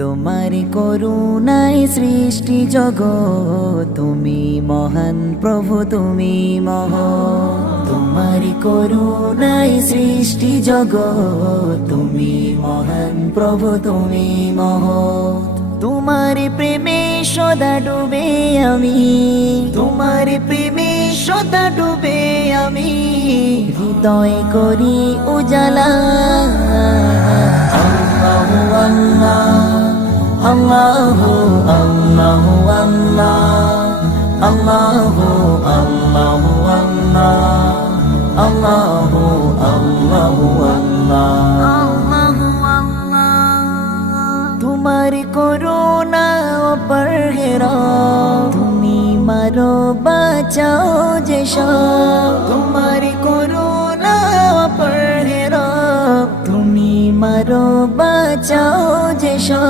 তোমার করুণায় সৃষ্টি জগৎ, তুমি মহান প্রভু, তুমি মহান। তোমার করুণায় সৃষ্টি জগৎ, তুমি মহান প্রভু, তুমি মহান। তোমার প্রেমে সদা ডুবে আমি, তোমার প্রেমে সদা ডুবে আমি, হৃদয় করি উজালা। আল্লাহু আল্লাহ, আল্লাহু আল্লাহু আল্লাহ, আল্লাহু আল্লাহু আল্লাহ, আল্লাহু আল্লাহু আল্লাহ। তোমার করুণা অপরহেরা, তুমি মারো বাঁচাও যে সব। তোমার করুণা অপরহেরা, তুমি মারো বাঁচাও যে সব।